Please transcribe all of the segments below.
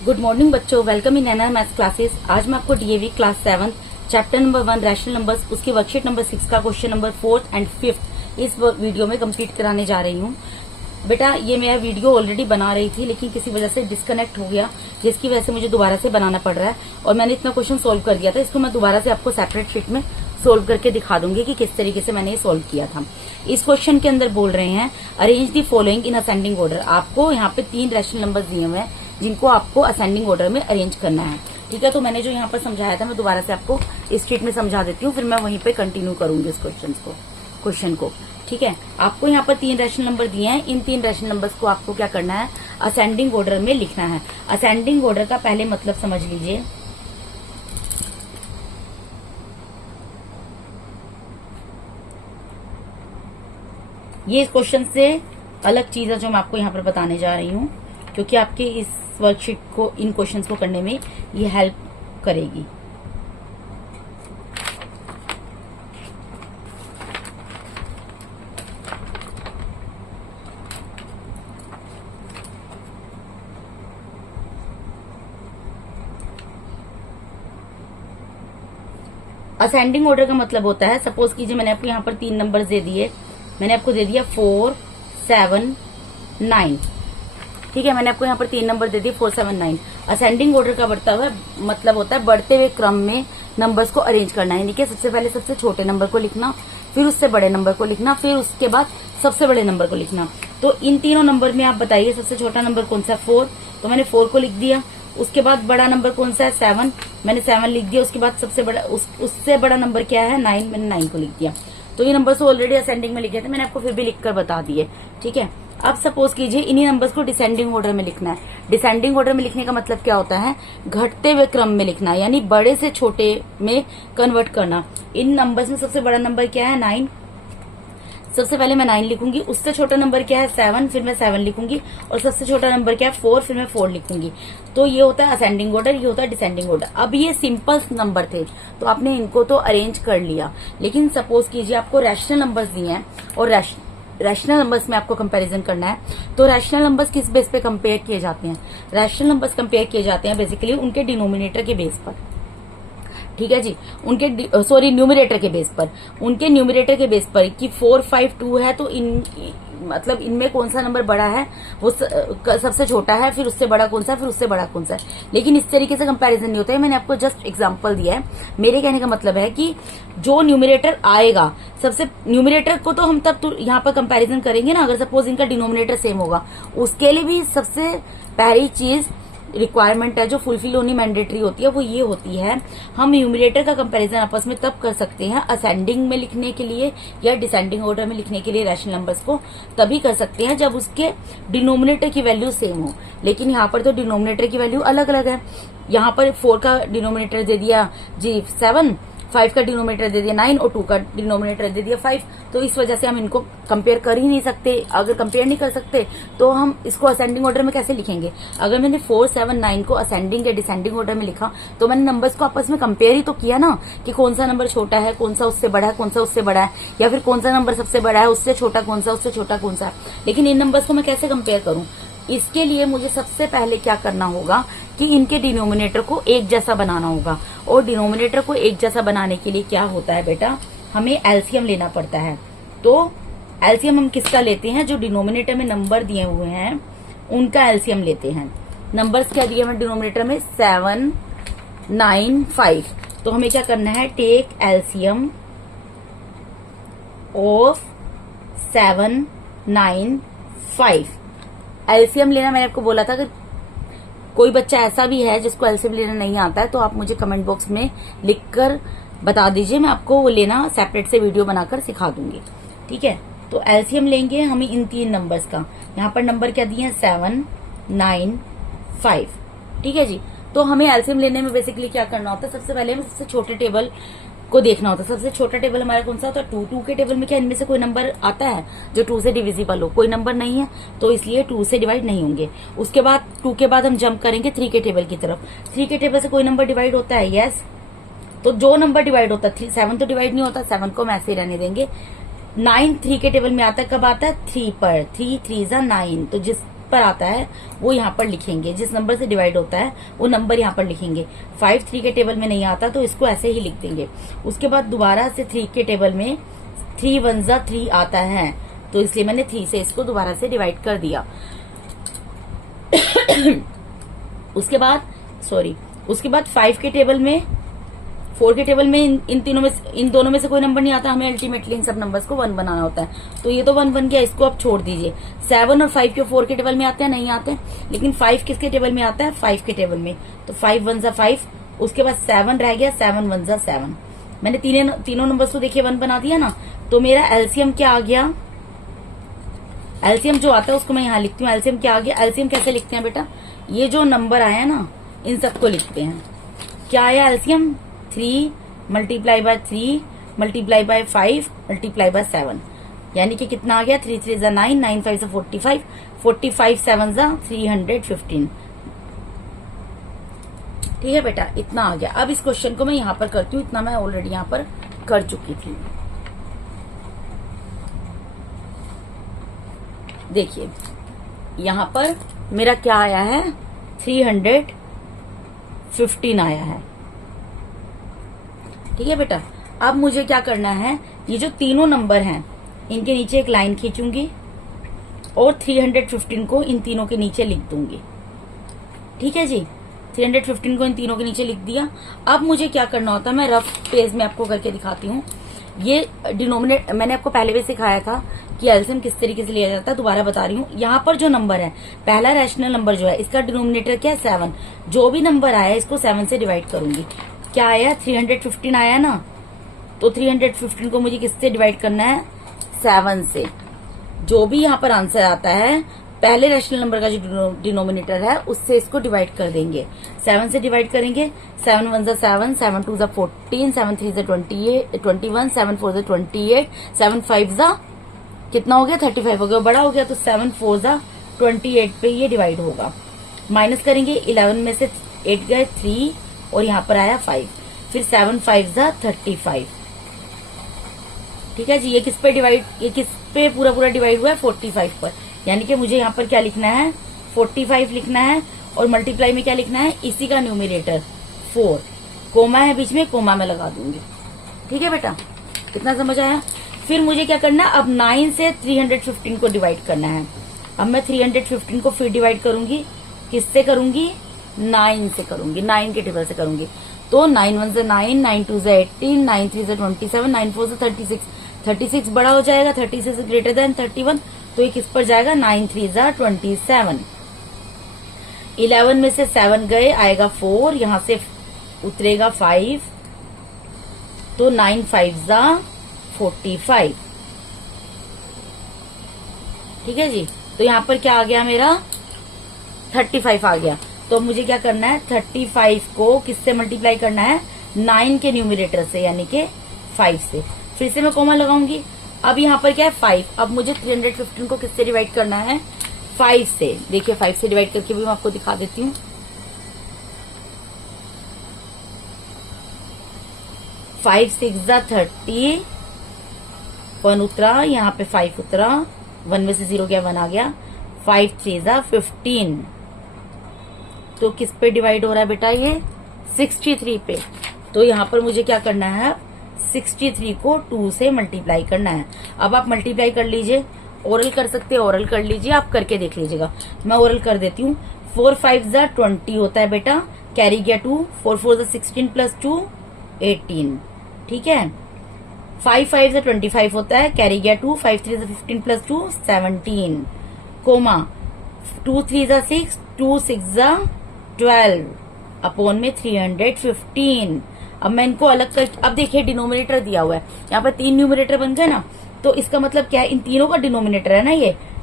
Good morning बच्चों, welcome in NR maths classes. आज मैं आपको DAV class 7 chapter number 1 rational numbers उसकी वर्कशीट नंबर 6 का question number 4th and 5th इस वीडियो में कंप्लीट कराने जा रही हूँ। बेटा ये मैं वीडियो ऑलरेडी बना रही थी लेकिन किसी वजह से डिस्कनेक्ट हो गया, जिसकी वजह से मुझे दोबारा से बनाना पड़ रहा है और मैंने इतना क्वेश्चन सोल्व कर दिया था। इसको मैं दोबारा से आपको सेपरेट शीट में सोल्व करके दिखा दूंगी कि किस तरीके से मैंने ये सोल्व किया था। इस क्वेश्चन के अंदर बोल रहे हैं arrange the following in ascending order. आपको यहाँ पे 3 रैशनल नंबर दिए हुए हैं जिनको आपको असेंडिंग ऑर्डर में अरेंज करना है। ठीक है, तो मैंने जो यहाँ पर समझाया था मैं दोबारा से आपको इस शीट में समझा देती हूँ, फिर मैं वहीं पे कंटिन्यू करूंगी इस क्वेश्चन को। ठीक है, आपको यहाँ पर 3 रैशनल नंबर दिए हैं। इन 3 रैशनल नंबर्स को आपको क्या करना है, असेंडिंग ऑर्डर में लिखना है। असेंडिंग ऑर्डर का पहले मतलब समझ लीजिए। ये क्वेश्चन से अलग चीज है जो मैं आपको यहाँ पर बताने जा रही हूँ, क्योंकि आपके इस वर्कशीट को इन क्वेश्चंस को करने में ये हेल्प करेगी। असेंडिंग ऑर्डर का मतलब होता है, सपोज कीजिए मैंने आपको यहाँ पर 3 नंबर दे दिए। मैंने आपको दे दिया 4, 7, 9। ठीक है, मैंने आपको यहाँ पर 3 नंबर दे दिए 4, 7, 9। असेंडिंग ऑर्डर का बढ़ता हुआ मतलब होता है बढ़ते हुए क्रम में नंबर्स को अरेंज करना है। देखिए, सबसे पहले सबसे छोटे नंबर को लिखना, फिर उससे बड़े नंबर को लिखना, फिर उसके बाद सबसे बड़े नंबर को लिखना। तो इन तीनों नंबर में आप बताइए सबसे छोटा नंबर कौन सा है, 4। तो मैंने 4 को लिख दिया। उसके बाद बड़ा नंबर कौन सा है, 7। मैंने 7 लिख दिया। उसके बाद सबसे बड़ा उससे बड़ा नंबर क्या है, 9। मैंने 9 को लिख दिया। तो ये नंबर ऑलरेडी असेंडिंग में लिखे थे, मैंने आपको फिर भी लिखकर बता दिए। ठीक है, अब सपोज कीजिए इन्हीं नंबर्स को डिसेंडिंग ऑर्डर में लिखना है। डिसेंडिंग ऑर्डर में लिखने का मतलब क्या होता है, घटते हुए क्रम में लिखना, यानी बड़े से छोटे में कन्वर्ट करना। इन नंबर्स में सबसे बड़ा नंबर क्या है, 9। सबसे पहले मैं 9 लिखूंगी। उससे छोटा नंबर क्या है, 7। फिर मैं 7 लिखूंगी। और सबसे छोटा नंबर क्या है, 4। फिर मैं 4 लिखूंगी। तो ये होता है असेंडिंग ऑर्डर, ये होता है डिसेंडिंग ऑर्डर। अब ये सिंपल नंबर थे तो आपने इनको तो अरेंज कर लिया, लेकिन सपोज कीजिए आपको रैशनल नंबर्स दिए हैं और रैशनल नंबर्स में आपको कंपैरिजन करना है। तो रैशनल नंबर्स किस बेस पे कंपेयर किए जाते हैं, रैशनल नंबर्स कंपेयर किए जाते हैं बेसिकली उनके डिनोमिनेटर के बेस पर। ठीक है जी, उनके न्यूमरेटर के बेस पर। उनके न्यूमरेटर के बेस पर कि 4, 5, 2 है तो मतलब इनमें कौन सा नंबर बड़ा है, वो सबसे छोटा है, फिर उससे बड़ा कौन सा है, फिर उससे बड़ा कौन सा है। लेकिन इस तरीके से कंपैरिजन नहीं होता है। मैंने आपको जस्ट एग्जांपल दिया है। मेरे कहने का मतलब है कि जो न्यूमरेटर आएगा, सबसे न्यूमरेटर को तो हम तब तो यहाँ पर कंपैरिजन करेंगे ना, अगर सपोज इनका डिनोमिनेटर सेम होगा। उसके लिए भी सबसे पहली चीज रिक्वायरमेंट है जो फुलफिल होनी मैंडेटरी होती है, वो ये होती है, हम न्यूमरेटर का कंपैरिजन आपस में तब कर सकते हैं असेंडिंग में लिखने के लिए या डिसेंडिंग ऑर्डर में लिखने के लिए रैशनल नंबर्स को तभी कर सकते हैं जब उसके डिनोमिनेटर की वैल्यू सेम हो। लेकिन यहाँ पर तो डिनोमिनेटर की वैल्यू अलग अलग है। यहाँ पर 4 का डिनोमिनेटर दे दिया जी 7, 5 का डिनोमिनेटर दे दिया 9 और 2 का डिनोमिनेटर दे दिया 5। तो इस वजह से हम इनको कंपेयर कर ही नहीं सकते। अगर कंपेयर नहीं कर सकते तो हम इसको असेंडिंग ऑर्डर में कैसे लिखेंगे। अगर मैंने 4, 7, 9 को असेंडिंग या डिसेंडिंग ऑर्डर में लिखा तो मैंने नंबर्स को आपस में कंपेयर ही तो किया ना, कि कौन सा नंबर छोटा है, कौन सा उससे बड़ा है, कौन सा उससे बड़ा है, या फिर कौन सा नंबर सबसे बड़ा है, उससे छोटा कौन सा, उससे छोटा कौन सा है। लेकिन इन नंबर्स को मैं कैसे कंपेयर करूं, इसके लिए मुझे सबसे पहले क्या करना होगा कि इनके डिनोमिनेटर को एक जैसा बनाना होगा। और डिनोमिनेटर को एक जैसा बनाने के लिए क्या होता है बेटा, हमें एलसीएम लेना पड़ता है। तो एलसीएम हम किसका लेते हैं, जो डिनोमिनेटर में नंबर दिए हुए हैं उनका एलसीएम लेते हैं। नंबर्स क्या दिए हैं डिनोमिनेटर में, 7, 9, 5। तो हमें क्या करना है, टेक एलसीएम ऑफ 7, 9, 5। एलसीएम लेना मैंने आपको बोला था। अगर कोई बच्चा ऐसा भी है जिसको एलसीएम लेना नहीं आता है तो आप मुझे कमेंट बॉक्स में लिखकर बता दीजिए, मैं आपको वो लेना सेपरेट से वीडियो बनाकर सिखा दूंगी। ठीक है, तो एलसीएम लेंगे हमें इन 3 नंबर्स का। यहाँ पर नंबर क्या दिए हैं, 7, 9, 5। ठीक है जी, तो हमें एलसीएम लेने में बेसिकली क्या करना होता है, सबसे पहले हमें सबसे छोटे टेबल को देखना होता है। सबसे छोटा टेबल हमारा कौन सा होता है, 2 के टेबल में क्या इनमें से कोई नंबर आता है जो 2 से डिविजिबल हो, कोई नंबर नहीं है, तो इसलिए 2 से डिवाइड नहीं होंगे। उसके बाद 2 के बाद हम जंप करेंगे 3 के टेबल की तरफ। 3 के टेबल से कोई नंबर डिवाइड होता है, यस। तो जो नंबर डिवाइड होता है, 7 तो डिवाइड नहीं होता, 7 को हम ऐसे ही रहने देंगे। 9 3 के टेबल में आता है, कब आता है, 3 पर। 3 3 9। तो जिस पर आता है वो यहाँ पर लिखेंगे, जिस नंबर से डिवाइड होता है वो नंबर यहाँ पर लिखेंगे। 5 3 के टेबल में नहीं आता तो इसको ऐसे ही लिख देंगे। उसके बाद दोबारा से 3 के टेबल में 3 1 जा 3 आता है, तो इसलिए मैंने 3 से इसको दोबारा से डिवाइड कर दिया। उसके बाद 5 के टेबल में 4 के टेबल में इन दोनों में से कोई नंबर नहीं आता, हमें अल्टीमेटली इन सब नंबर्स को 1 बनाना होता है। तो ये तो 1 बन गया, इसको आप छोड़ दीजिए। 7 और 5 के 4 के टेबल में आते हैं, नहीं आते, लेकिन 5 किसके टेबल में आता है, 5 के टेबल में। तो 5 1 जा 5, उसके बाद 7 रह गया, 7 1 जा 7। मैंने तीनों नंबर्स को देखिए 1 बना दिया ना, तो मेरा एलसीएम क्या आ गया, एलसीएम जो आता है उसको मैं यहाँ लिखती हूँ। एलसीएम क्या आ गया, एलसीएम कैसे लिखते हैं बेटा, ये जो नंबर आया ना इन सबको लिखते हैं। क्या आया LCM, 3 multiply by 3 multiply by 5 multiply by 7, यानी कि कितना आ गया, 3 3 जा 9, 9 5 जा 45, 45 7 जा 315। ठीक है बेटा, इतना आ गया। अब इस क्वेश्चन को मैं यहाँ पर करती हूँ, इतना मैं ऑलरेडी यहाँ पर कर चुकी थी। देखिए यहाँ पर मेरा क्या आया है, 315 आया है। ठीक है बेटा, अब मुझे क्या करना है, ये जो तीनों नंबर हैं इनके नीचे एक लाइन खींचूंगी और 315 को इन तीनों के नीचे लिख दूंगी। ठीक है जी, 315 को इन तीनों के नीचे लिख दिया। अब मुझे क्या करना होता है, मैं रफ पेज में आपको करके दिखाती हूँ। ये डिनोमिनेट मैंने आपको पहले भी सिखाया था कि एलसीएम किस तरीके से लिया जाता है, दोबारा बता रही हूँ। यहाँ पर जो नंबर है, पहला रैशनल नंबर जो है, इसका डिनोमिनेटर क्या है, 7। जो भी नंबर आया इसको 7 से डिवाइड करूंगी। क्या आया, 315 आया ना, तो 315 को मुझे किससे डिवाइड करना है, 7 से। जो भी यहाँ पर आंसर आता है, पहले रैशनल नंबर का जो डिनोमिनेटर है उससे इसको डिवाइड कर देंगे। 7 से डिवाइड करेंगे, 7 1 जा 7, 7 2 जा 14, 7 3 जा 21, 7 4 जा 28, 7 5 जा कितना हो गया, 35 हो गया, बड़ा हो गया, तो 7 4 जा 28 पे ये डिवाइड होगा। माइनस करेंगे, 11 में से 8 गए 3 और यहाँ पर आया 5, फिर 7 5 जा 35। ठीक है जी, ये किस पे पूरा डिवाइड हुआ है, 45 पर। यानी कि मुझे यहाँ पर क्या लिखना है, 45 लिखना है, और मल्टीप्लाई में क्या लिखना है, इसी का न्यूमरेटर 4, कोमा है बीच में, कोमा में लगा दूंगी। ठीक है बेटा, कितना समझ आया। फिर मुझे क्या करना है, अब 9 से 315 को डिवाइड करना है। अब मैं 315 को फिर डिवाइड करूंगी, किससे करूंगी, 9 से करूंगी, 9 के टेबल से करूंगी। तो 9 1 से 9, 9 2 से 18, 9 3 से 27, 9 4 से 36, 36 बड़ा हो जाएगा, 36 से ग्रेटर देन 31, तो ये किस पर जाएगा, 9 3 जा 27। 11 में से 7 गए, आएगा 4, यहां से उतरेगा 5, तो 9 5 जा 45। ठीक है जी, तो यहाँ पर क्या आ गया मेरा, 35 आ गया। तो मुझे क्या करना है, 35 को किससे मल्टीप्लाई करना है, 9 के न्यूमरेटर से, यानी कि 5 से। फिर से मैं कोमा लगाऊंगी। अब यहाँ पर क्या है, 5। अब मुझे 315 को किससे डिवाइड करना है, 5 से। देखिए 5 से डिवाइड करके भी मैं आपको दिखा देती हूँ। 5 6 जा 30, 1 उतरा, यहाँ पे 5 उतरा, 1 में से 0 गया, 1 आ गया, 5 3 जा 15। तो किस पे डिवाइड हो रहा है बेटा, ये 63 पे। तो यहाँ पर मुझे क्या करना है, 63 को 2 से मल्टीप्लाई करना है। अब आप मल्टीप्लाई कर लीजिए, ओरल कर सकते हैं, ओरल कर लीजिए, आप करके देख लीजिएगा। मैं ओरल कर देती हूँ। 4 5 जा 20 होता है बेटा, कैरी गया 2, 4 4 जा 16 प्लस 2 18। ठीक है, 5 5 जा 25 होता है, कैरी गया 2, 5 3 जा 15 प्लस 2 17, कोमा 2 3 जा 6, 2 6 जा 12 अपॉन में 315। अब मैं इनको अलग कर, अब देखिए डिनोमिनेटर दिया हुआ है, यहाँ पर 3 न्यूमरेटर बन गए ना, तो इसका मतलब क्या है, इन तीनों का डिनोमिनेटर है ना,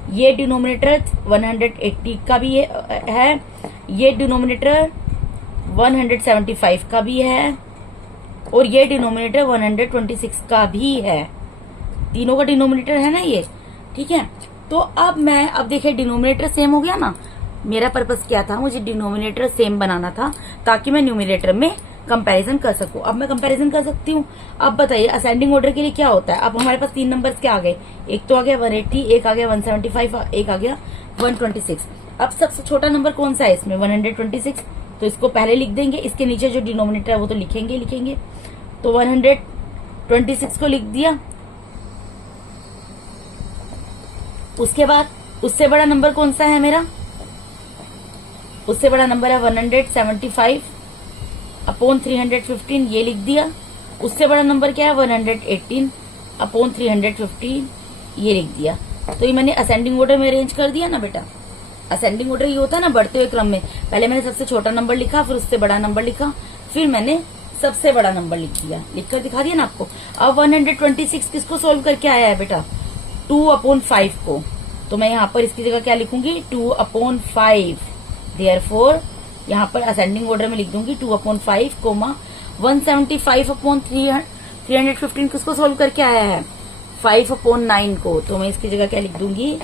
ये डिनोमिनेटर 180 का भी है, ये डिनोमिनेटर 175 का भी है, और ये डिनोमिनेटर 126 का भी है। तीनों का डिनोमिनेटर है ना ये। ठीक है, तो अब देखिए डिनोमिनेटर सेम हो गया ना। मेरा पर्पस क्या था, मुझे डिनोमिनेटर सेम बनाना था ताकि मैं न्यूमरेटर में कंपैरिजन कर सकूं। अब मैं कंपैरिजन कर सकती हूँ। अब बताइए असेंडिंग ऑर्डर के लिए क्या होता है। अब हमारे पास 3 नंबर्स क्या आ गए, एक तो आ गया 180, एक आ गया 175, एक आ गया 126। अब सबसे छोटा नंबर कौन सा है इसमें, 126, तो इसको पहले लिख देंगे, इसके नीचे जो डिनोमिनेटर है वो तो लिखेंगे। तो 126 को लिख दिया। उसके बाद उससे बड़ा नंबर कौन सा है मेरा, उससे बड़ा नंबर है 175 अपॉन 315, ये लिख दिया। उससे बड़ा नंबर क्या है, 118 अपॉन 315, ये लिख दिया। तो ये मैंने असेंडिंग ऑर्डर में अरेंज कर दिया ना बेटा। असेंडिंग ऑर्डर ये होता है ना, बढ़ते हुए क्रम में। पहले मैंने सबसे छोटा नंबर लिखा, फिर उससे बड़ा नंबर लिखा, फिर मैंने सबसे बड़ा नंबर लिख दिया, लिखकर दिखा दिया ना आपको। अब 126 किसको सोल्व करके आया है बेटा, 2/5 को। तो मैं यहाँ पर इसकी जगह क्या लिखूंगी, 2/5। देयरफॉर यहाँ पर असेंडिंग ऑर्डर में लिख दूंगी 2/5, 175/315 किसको सोल्व करके आया है, 5/9 को। तो मैं इसकी जगह क्या लिख दूंगी,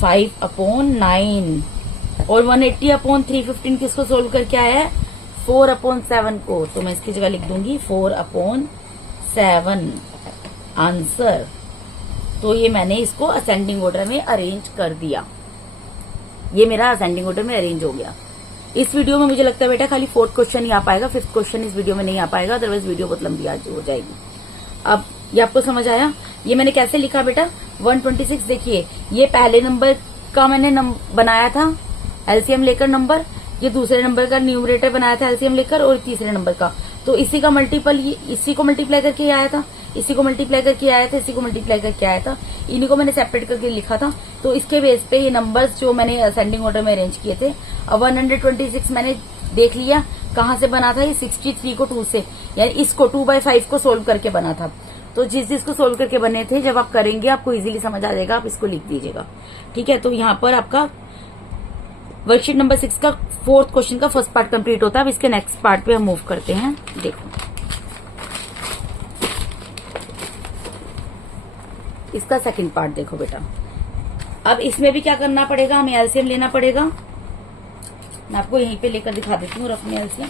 5/9। और 180/315 किसको सोल्व करके आया है, 4/7 को। तो मैं इसकी जगह लिख दूंगी 4/7 आंसर। तो ये मैंने इसको असेंडिंग ऑर्डर में अरेंज कर दिया। ये मेरा असेंडिंग ऑर्डर में अरेंज हो गया। इस वीडियो में मुझे लगता है बेटा खाली 4th क्वेश्चन ही आ पाएगा, 5th क्वेश्चन इस वीडियो में नहीं आ पाएगा, अदरवाइज वीडियो बहुत लंबी आज हो जाएगी। अब ये आपको समझ आया, ये मैंने कैसे लिखा बेटा, 126। देखिए ये पहले नंबर का मैंने बनाया था एलसीएम लेकर नंबर, ये दूसरे नंबर का न्यूमरेटर बनाया था एलसीएम लेकर, और तीसरे नंबर का। तो इसी का मल्टीपल, इसी को मल्टीप्लाई करके आया था, इसी को मल्टीप्लाई करके आया था, इसी को मल्टीप्लाई करके आया था। इन्हीं को मैंने सेपरेट करके लिखा था। तो इसके बेस पे ये नंबर्स जो मैंने असेंडिंग ऑर्डर में अरेंज किए थे। अब 126 मैंने देख लिया कहाँ से बना था, ये 63 को 2 से, यानी इसको 2/5 को सोल्व करके बना था। तो जिस जिसको सोल्व करके बने थे, जब आप करेंगे आपको इजीली समझ आ जाएगा, आप इसको लिख दीजिएगा। ठीक है, तो यहाँ पर आपका वर्कशीट नंबर 6 का 4th क्वेश्चन का फर्स्ट पार्ट कंप्लीट होता है। अब इसके नेक्स्ट पार्ट पे हम मूव करते हैं। देखो इसका सेकंड पार्ट देखो बेटा। अब इसमें भी क्या करना पड़ेगा, हमें एलसीएम लेना पड़ेगा। मैं आपको यहीं पे लेकर दिखा देती हूँ रफ में एलसीएम।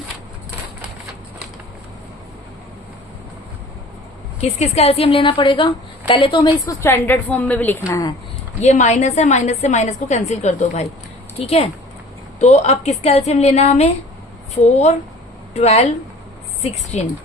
किस किस का एलसीएम लेना पड़ेगा, पहले तो हमें इसको स्टैंडर्ड फॉर्म में भी लिखना है। ये माइनस है, माइनस से माइनस को कैंसिल कर दो भाई। ठीक है, तो अब किसका एलसीएम लेना है हमें, 4, 12, 16।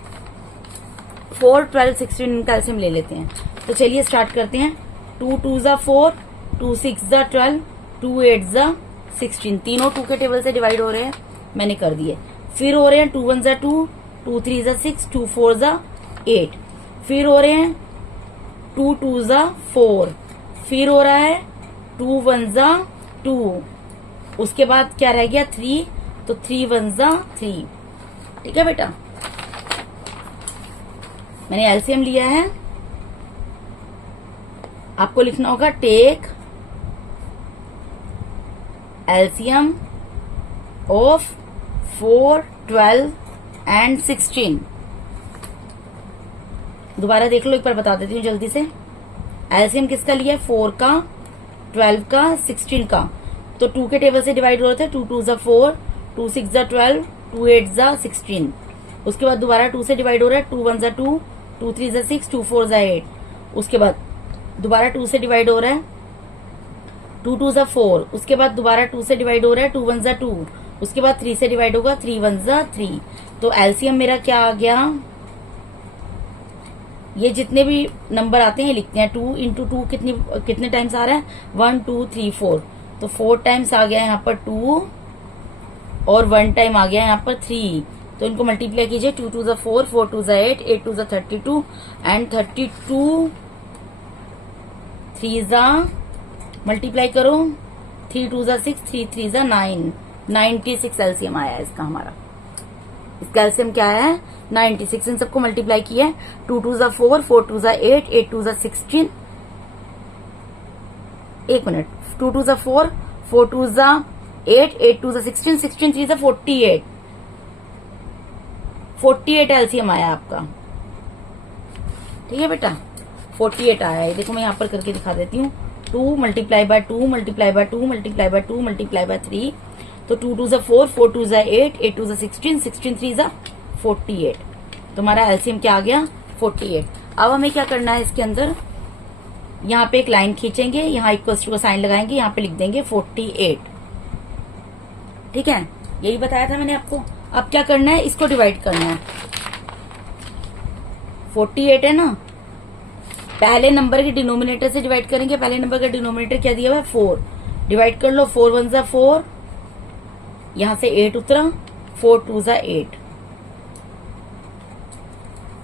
4, 12, 16 इनका एलसीएम ले लेते हैं। तो चलिए स्टार्ट करते हैं। 2 2 ज़ा 4, 2 6 ज़ा 12, 2 8 ज़ा 16। तीनों 2 के टेबल से डिवाइड हो रहे हैं, मैंने कर दिए। फिर हो रहे हैं 2 1 ज़ा 2, 2 3 ज़ा 6, 2 4 ज़ा 8। फिर हो रहे हैं 2 2 ज़ा 4। फिर हो रहा है 2 1 ज़ा 2। उसके बाद क्या रह गया 3, तो 3 1 ज़ा 3। ठीक है बेटा, मैंने एलसीएम लिया है। आपको लिखना होगा टेक एलसीएम ऑफ 4, 12 एंड 16। दोबारा देख लो, एक बार बता देती हूँ जल्दी से। एलसीएम किसका लिया है, 4 का, 12 का, 16 का। तो 2 के टेबल से डिवाइड हो रहे थे। 2 2 ज़ा 4, 2 6 ज़ा 12, 2 8 ज़ा 16। उसके बाद दोबारा 2 से डिवाइड हो रहा है। 2 1 ज़ा 2, 2 3 ज़ा 6, 2 4 ज़ा 8। उसके बाद दोबारा 2 से डिवाइड हो रहा है। 2 2 ज़ा 4। उसके बाद दोबारा 2 से डिवाइड हो रहा है। 2 1 ज़ा 2। उसके बाद 3 से डिवाइड होगा। 3 1 ज़ा 3। तो एलसीएम मेरा क्या आ गया, ये जितने भी नंबर आते हैं लिखते हैं। 2 इंटू 2 कितने टाइम्स आ रहा है, 1 2 3 4। तो 4 टाइम्स आ गया यहाँ पर 2, और 1 टाइम आ गया यहाँ पर 3। तो इनको मल्टीप्लाई कीजिए। 2 2 ज़ा 4, 4 2 ज़ा 8, 8 2 ज़ा 32 एंड 32 3 ज़ा मल्टीप्लाई करो। 3 2 ज़ा 6, 3 3 ज़ा 9, 96 एलसीएम आया है इसका हमारा। इसका एलसीएम क्या है, 96। इन सबको मल्टीप्लाई किया है। 2 2 ज़ा 4, 4 2 ज़ा 8, 8 2 ज़ा 16। एक मिनट, 2 2 ज़ा 4, 4 2 ज़ा 8, 8 2 ज़ा 16, 16 3 ज़ा 48। 48 एलसीएम आया आपका। ठीक है बेटा, 48 आया है। देखो मैं यहाँ पर करके दिखा देती हूँ। 2 multiply by 2 multiply by 2 multiply by 2 multiply by 3। तो 2 2 ज़ा 4, 4 2 ज़ा 8, 8 2 ज़ा 16, 16 3 ज़ा 48। तुम्हारा एलसीएम क्या आ गया, 48। अब हमें क्या करना है, इसके अंदर यहाँ पे एक लाइन खींचेंगे, यहाँ इक्वल्स टू का साइन लगाएंगे, यहाँ पे लिख देंगे 48। ठीक है, यही बताया था मैंने आपको। अब क्या करना है, इसको डिवाइड करना है। 48 है ना, पहले नंबर के डिनोमिनेटर से डिवाइड करेंगे। पहले नंबर का डिनोमिनेटर क्या दिया हुआ है, 4। डिवाइड कर लो, 4 1 जा 4, यहां से 8 उतरा, 4 2 जा 8,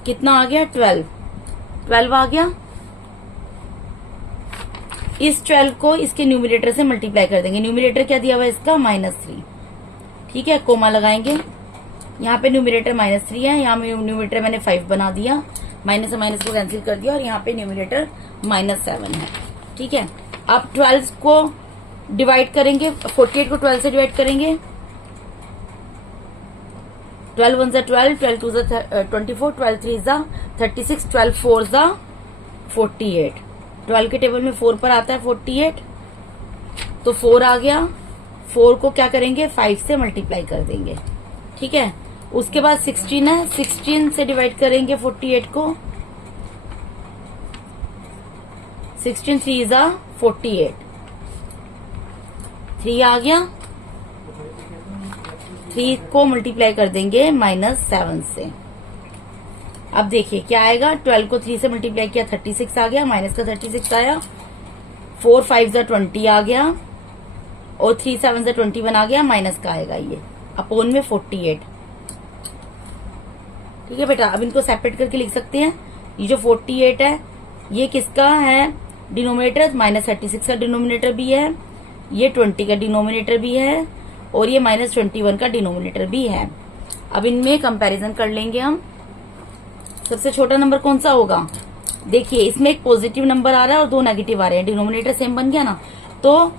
कितना आ गया, 12 आ गया। इस 12 को इसके न्यूमिनेटर से मल्टीप्लाई कर देंगे। न्यूमिनेटर क्या दिया हुआ है इसका, -3। ठीक है, कोमा लगाएंगे। यहाँ पे न्यूमिनेटर -3 है, यहाँ न्यूमिनेटर मैंने 5 बना दिया, माइनस से माइनस को कैंसिल कर दिया, और यहाँ पे न्यूमिनेटर -7 है। ठीक है, अब 12 को डिवाइड करेंगे, 48 को 12 से डिवाइड करेंगे। 12 1 जा 12, 12 2 जा 24, 12 3 जा 36, 12 4 जा 48। 12 के टेबल में 4 पर आता है 48, तो 4 आ गया। 4 को क्या करेंगे, 5 से मल्टीप्लाई कर देंगे। ठीक है, उसके बाद 16 है, 16 से डिवाइड करेंगे 48 को। 16 3 जा 48, 3 आ गया। 3 को मल्टीप्लाई कर देंगे -7 से। अब देखिए क्या आएगा, 12 को 3 से मल्टीप्लाई किया, 36 आ गया, माइनस का 36 आया। 4 5 जा 20 आ गया, और 3 7 जा 21 आ गया, माइनस का आएगा ये, अपोन में 48। ठीक है बेटा, अब इनको सेपरेट करके लिख सकते हैं। ये जो 48 है ये किसका है डिनोमिनेटर, -36 का डिनोमिनेटर भी है, ये 20 का डिनोमिनेटर भी है, और ये -21 का डिनोमिनेटर भी है। अब इनमें कंपैरिजन कर लेंगे हम। सबसे छोटा नंबर कौन सा होगा, देखिए इसमें एक पॉजिटिव नंबर आ रहा है और 2 नेगेटिव आ रहे हैं, डिनोमिनेटर सेम बन गया ना। तो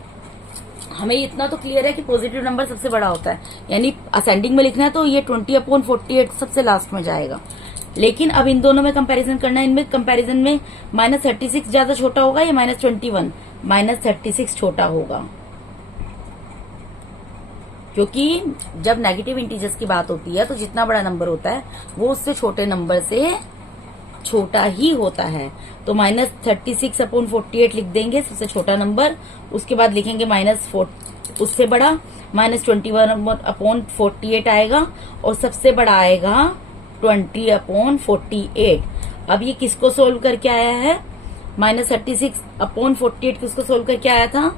हमें इतना तो क्लियर है कि पॉजिटिव नंबर सबसे बड़ा होता है, यानी असेंडिंग में लिखना है तो ये 20/48 सबसे लास्ट में जाएगा। लेकिन अब इन दोनों में कंपैरिजन करना है। इनमें कंपैरिजन में -36 ज्यादा छोटा होगा या -21, -36 छोटा होगा, क्योंकि जब नेगेटिव इंटीजर्स की बात होती है तो जितना बड़ा नंबर होता है वो उससे छोटे नंबर से छोटा ही होता है। तो -36/48 लिख देंगे, सबसे छोटा नंबर। उसके बाद लिखेंगे -4 उससे बड़ा, -21/48 आएगा, और सबसे बड़ा आएगा 20/48। अब ये किसको सोल्व करके आया है, -36/48 किसको सोल्व करके आया था,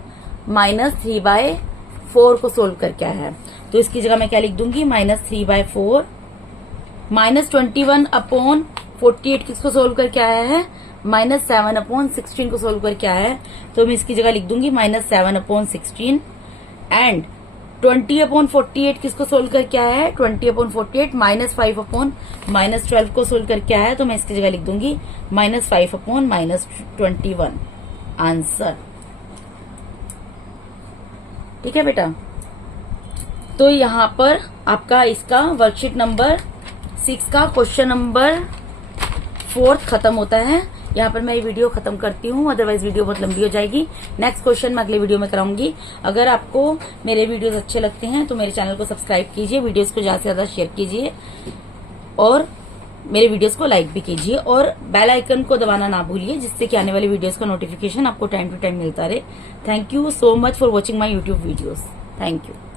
-3/4 को सोल्व करके आया है। तो इसकी जगह मैं क्या लिख दूंगी, -3/4। -21/48 किसको सोल्व करके आया है, -7/16 को सोल्व करके आया है। तो मैं इसकी जगह लिख दूंगी -7/16। एंड 20/48 किसको सोल्व करके आया है, 20/48 -5/-12 को सोल्व करके आया है। तो मैं इसकी जगह लिख दूंगी -5/-21 आंसर। ठीक है बेटा, तो यहाँ पर आपका इसका वर्कशीट नंबर 6 का क्वेश्चन नंबर 4 खत्म होता है। यहाँ पर मैं ये वीडियो खत्म करती हूँ, अदरवाइज वीडियो बहुत लंबी हो जाएगी। नेक्स्ट क्वेश्चन मैं अगले वीडियो में कराऊंगी। अगर आपको मेरे वीडियोस अच्छे लगते हैं तो मेरे चैनल को सब्सक्राइब कीजिए, वीडियोस को ज्यादा से ज्यादा शेयर कीजिए, और मेरे वीडियोस को लाइक भी कीजिए, और बेल आइकन को दबाना ना भूलिए, जिससे कि आने वाली वीडियोस का नोटिफिकेशन आपको टाइम टू टाइम मिलता रहे। Thank you so much for watching my YouTube videos. Thank you.